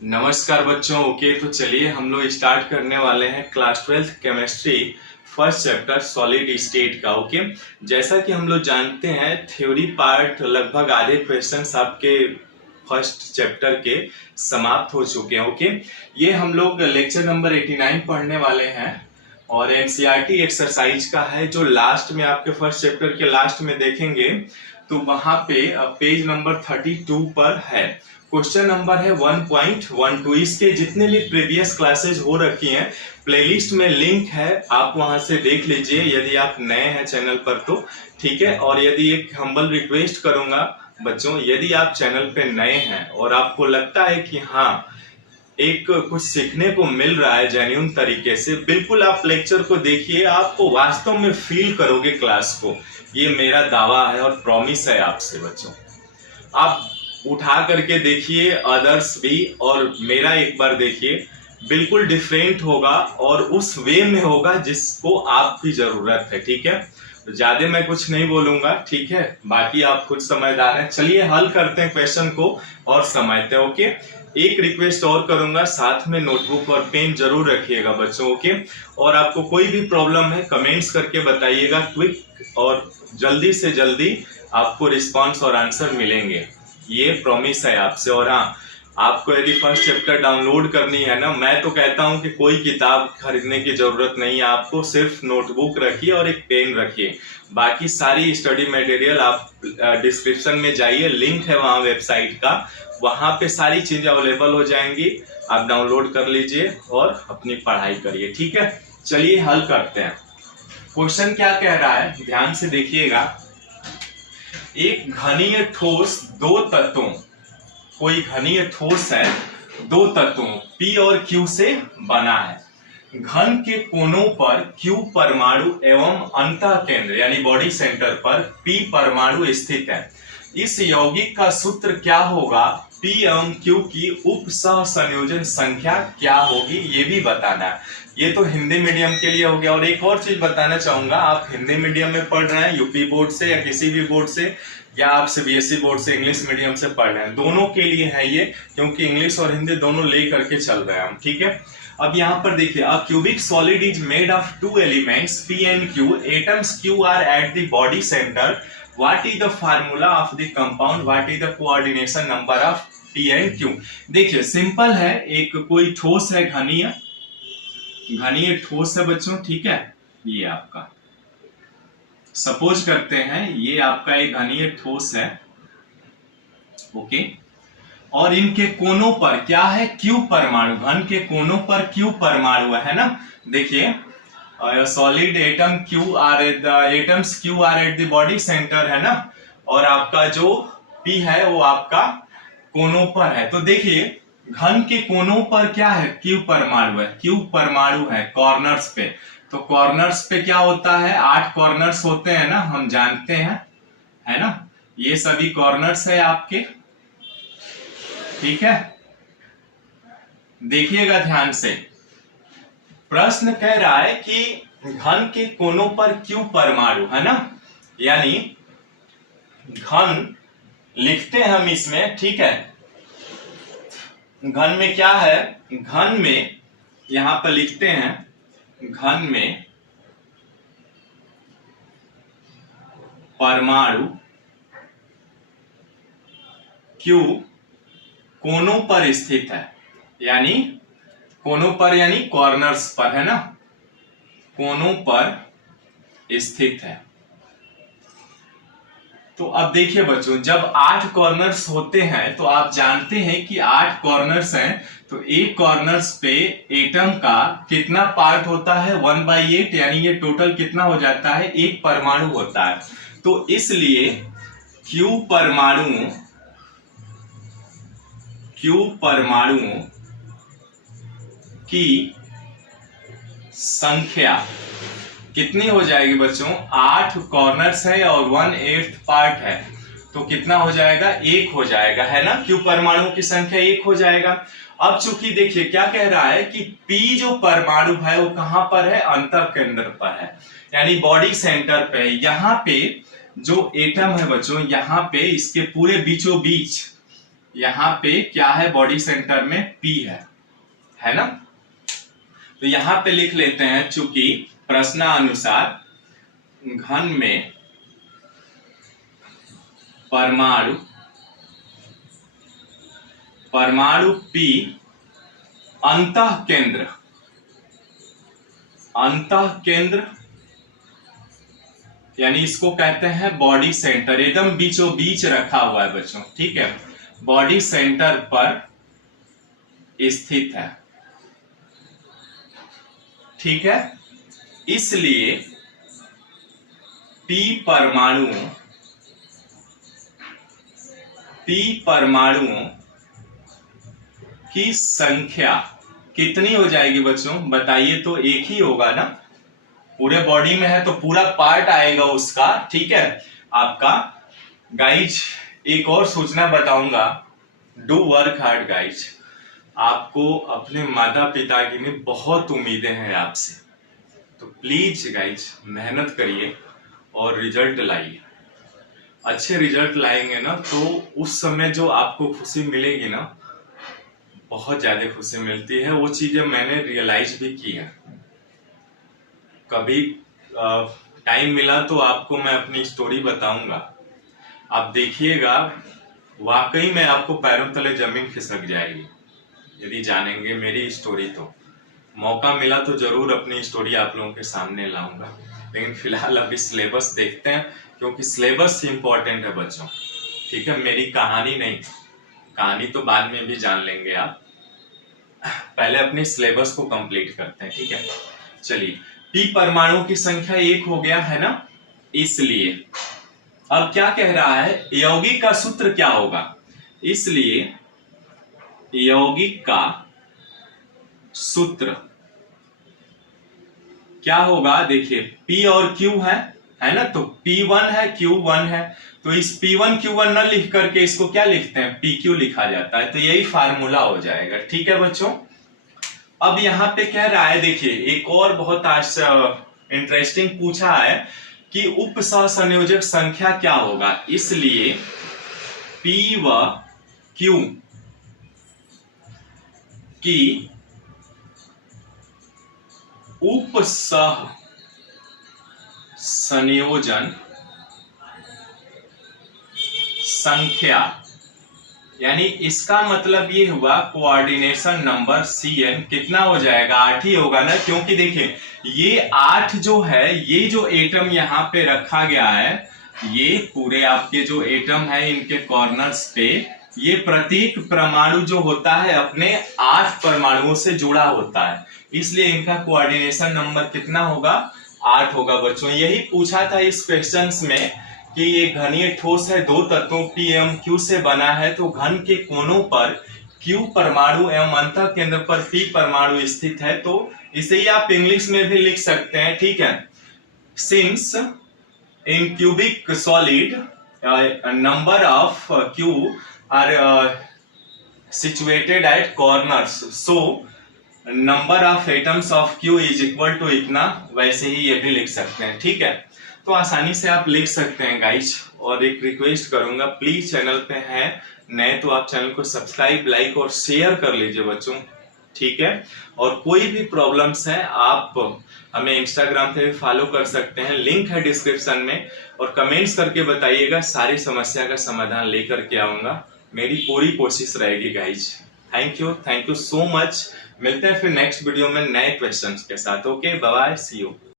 नमस्कार बच्चों। ओके, तो चलिए हम लोग स्टार्ट करने वाले हैं class 12th chemistry first chapter solid state का। ओके, जैसा कि हम लोग जानते हैं थ्योरी पार्ट लगभग आधे क्वेश्चंस आपके फर्स्ट चैप्टर के समाप्त हो चुके हैं। ओके, ये हम लोग लेक्चर नंबर 89 पढ़ने वाले हैं और एनसीईआरटी एक्सरसाइज का है जो लास्ट में आपके फर्स्ट चैप्टर के लास्ट में देखेंगे तो वहां पे पेज नंबर 32 पर है। क्वेश्चन नंबर है 1.12। इसके जितने भी प्रीवियस क्लासेज हो रखी हैं प्लेलिस्ट में लिंक है, आप वहां से देख लीजिए यदि आप नए हैं चैनल पर तो ठीक है। और यदि एक हम्बल रिक्वेस्ट करूंगा बच्चों, यदि आप चैनल पे नए हैं और आपको लगता है कि हाँ एक कुछ सीखने को मिल रहा है जेन्युइन तरीके से, बिल्कुल आप लेक्चर को देखिए, आपको वास्तव में फील करोगे क्लास को। ये मेरा दावा है और प्रॉमिस है आपसे बच्चों। आप उठा करके देखिए अदर्स भी और मेरा एक बार देखिए, बिल्कुल डिफरेंट होगा और उस वे में होगा जिसको आपकी जरूरत है। ठीक है, तो ज्यादा मैं कुछ नहीं बोलूंगा, ठीक है, बाकी आप खुद समझदार हैं। चलिए हल करते हैं क्वेश्चन को और समझते हैं। ओके, एक रिक्वेस्ट और करूंगा, साथ में नोटबुक और पेन जरूर रखिएगा बच्चों। ओके, और आपको कोई भी प्रॉब्लम है कमेंट्स करके बताइएगा, क्विक और जल्दी से जल्दी आपको रिस्पांस और आंसर मिलेंगे, ये प्रॉमिस है आपसे। और हाँ, आपको यदि फर्स्ट चैप्टर डाउनलोड करनी है ना, मैं तो कहता हूं कि कोई किताब खरीदने की जरूरत नहीं है आपको, सिर्फ नोटबुक रखिए और एक पेन रखिए। बाकी सारी स्टडी मटेरियल आप डिस्क्रिप्शन में जाइए, लिंक है वहां वेबसाइट का, वहां पे सारी चीजें अवेलेबल हो जाएंगी, आप डाउनलोड कर लीजिए और अपनी पढ़ाई करिए। ठीक है, चलिए हल करते हैं। क्वेश्चन क्या कह रहा है, ध्यान से देखिएगा। एक घनीय ठोस दो तत्वों, कोई घनीय ठोस है दो तत्वों P और Q से बना है। घन के कोनों पर Q परमाणु एवं अंतः केंद्र यानी बॉडी सेंटर पर P परमाणु स्थित है। इस यौगिक का सूत्र क्या होगा? P एवं Q की उप सह संयोजन संख्या क्या होगी, ये भी बताना है। ये तो हिंदी मीडियम के लिए हो गया। और एक और चीज बताना चाहूंगा, आप हिंदी मीडियम में पढ़ रहे हैं यूपी बोर्ड से या किसी भी बोर्ड से, या आप सीबीएसई बोर्ड से इंग्लिश मीडियम से पढ़ रहे हैं, दोनों के लिए है ये, क्योंकि इंग्लिश और हिंदी दोनों ले करके चल रहे हैं हम। ठीक है, अब यहाँ पर देखिए, a cubic solid is made of two elements P and Q, atoms Q are at the body centre, what is the formula of the compound, what is the coordination number of P and Q। देखिए simple है, एक कोई ठोस है, घनीय ठोस है बच्चों, ठीक है, ये आपका सपोज करते हैं ये आपका एक घनीय ठोस है। ओके, और इनके कोनों पर क्या है? Q परमाणु, घन के कोनों पर Q परमाणु है ना। देखिए solid atom Q are at the atoms Q are at the body centre है ना, और आपका जो P है वो आपका कोनों पर है। तो देखिए घन के कोनों पर क्या है? Q परमाणु है, Q परमाणु है कॉर्नर्स पे। तो कॉर्नर्स पे क्या होता है? 8 कॉर्नर्स होते हैं ना, हम जानते हैं, है ना, ये सभी कॉर्नर्स है आपके। ठीक है, देखिएगा ध्यान से, प्रश्न कह रहा है कि घन के कोनों पर Q परमाणु है ना, यानी घन लिखते हैं हम इसमें, ठीक है। घन में क्या है? घन में यहां पर लिखते हैं, घन में परमाणु Q कोनों पर स्थित है, यानी कोनों पर यानी कॉर्नर्स पर है ना, कोनों पर स्थित है। तो अब देखिए बच्चों, जब 8 कॉर्नर्स होते हैं तो आप जानते हैं कि 8 कॉर्नर्स हैं, तो एक कॉर्नर्स पे एटम का कितना पार्ट होता है? 1/8, यानी ये टोटल कितना हो जाता है? एक परमाणु होता है। तो इसलिए Q परमाणुओं की संख्या कितनी हो जाएगी बच्चों? 8 कॉर्नर्स है और 1/8 पार्ट है, तो कितना हो जाएगा? 1 हो जाएगा, है ना। Q परमाणु की संख्या 1 हो जाएगा। अब चूंकि देखिए क्या कह रहा है कि P जो परमाणु है वो कहां पर है? अंतः केंद्र पर है, यानी बॉडी सेंटर पे। यहाँ पे जो एटम है बच्चों, यहाँ पे इसके पूरे बीचों बीच यहाँ पे क्या है, बॉडी सेंटर में P है ना। तो यहाँ पे लिख लेते हैं, चूंकि प्रश्नानुसार घन में परमाणु P अंतः केंद्र यानी इसको कहते हैं बॉडी सेंटर, एकदम बीचों बीच रखा हुआ है बच्चों, ठीक है, बॉडी सेंटर पर स्थित है, ठीक है। इसलिए P परमाणुओं की संख्या कितनी हो जाएगी बच्चों, बताइए तो। एक ही होगा ना, पूरे बॉडी में है तो पूरा पार्ट आएगा उसका, ठीक है आपका। गाइज एक और सूचना बताऊंगा, डू वर्क हार्ड गाइज। आपको अपने माता पिता की में बहुत उम्मीदें हैं आपसे, तो प्लीज गाइज मेहनत करिए और रिजल्ट लाइए। अच्छे रिजल्ट लाएंगे ना तो उस समय जो आपको खुशी मिलेगी ना, बहुत ज्यादा खुशी मिलती है। वो चीजें मैंने रियलाइज भी की है। कभी टाइम मिला तो आपको मैं अपनी स्टोरी बताऊंगा, आप देखिएगा, वाकई में आपको पैरों तले जमीन खिसक जाएगी यदि जानेंगे मेरी स्टोरी। तो मौका मिला तो जरूर अपनी स्टोरी आप लोगों के सामने लाऊंगा, लेकिन फिलहाल अभी सिलेबस देखते हैं, क्योंकि सिलेबस इंपॉर्टेंट है बच्चों, ठीक है। मेरी कहानी नहीं, कहानी तो बाद में भी जान लेंगे आप, पहले अपने सिलेबस को कंप्लीट करते हैं, ठीक है। चलिए, P परमाणु की संख्या 1 हो गया है ना, इसलिए अब क्या कह रहा है, यौगिक का सूत्र क्या होगा। इसलिए यौगिक का सूत्र क्या होगा, देखिए P और Q है ना, तो P1 है Q1 है, तो इस P1 Q1 न लिख करके इसको क्या लिखते हैं, PQ लिखा जाता है, तो यही फार्मूला हो जाएगा, ठीक है बच्चों। अब यहाँ पे कह रहा है, देखिए एक और बहुत इंटरेस्टिंग पूछा है कि उप सहसंयोजक संख्या क्या होगा। इसलिए P व Q की उप सहसंयोजन संख्या, यानी इसका मतलब ये हुआ कोऑर्डिनेशन नंबर Cn कितना हो जाएगा, 8 ही होगा ना, क्योंकि देखिए ये 8 जो है, ये जो एटम यहाँ पे रखा गया है, ये पूरे आपके जो एटम है इनके कॉर्नर्स पे, ये प्रत्येक परमाणु जो होता है अपने 8 परमाणुओं से जुड़ा होता है, इसलिए इनका कोऑर्डिनेशन नंबर कितना होगा, 8 होगा बच्चों। यही पूछा था इस क्वेश्चन में कि ये घनीय ठोस है, 2 तत्वों P एवं Q से बना है, तो घन के कोनों पर Q परमाणु एवं अंतः केंद्र पर P परमाणु स्थित है। तो इसे ही आप इंग्लिश में भी लिख सकते हैं, ठीक है। Since in cubic solid number of Q are situated at corners, so number of atoms of Q is equal to इतना, वैसे ही ये भी लिख सकते हैं, ठीक है। तो आसानी से आप लिख सकते हैं गाइज। और एक रिक्वेस्ट करूंगा, प्लीज चैनल पे हैं नए तो आप चैनल को सब्सक्राइब, लाइक और शेयर कर लीजिए बच्चों, ठीक है। और कोई भी प्रॉब्लम्स है आप हमें इंस्टाग्राम पे फॉलो कर सकते हैं, लिंक है डिस्क्रिप्शन में, और कमेंट्स करके बताइएगा, सारी समस्या का समाधान लेकर के आऊंगा, मेरी पूरी कोशिश रहेगी guys. Thank you so much. मिलते हैं फिर नेक्स्ट वीडियो में नए क्वेश्चंस के साथ। Okay, bye bye, see you.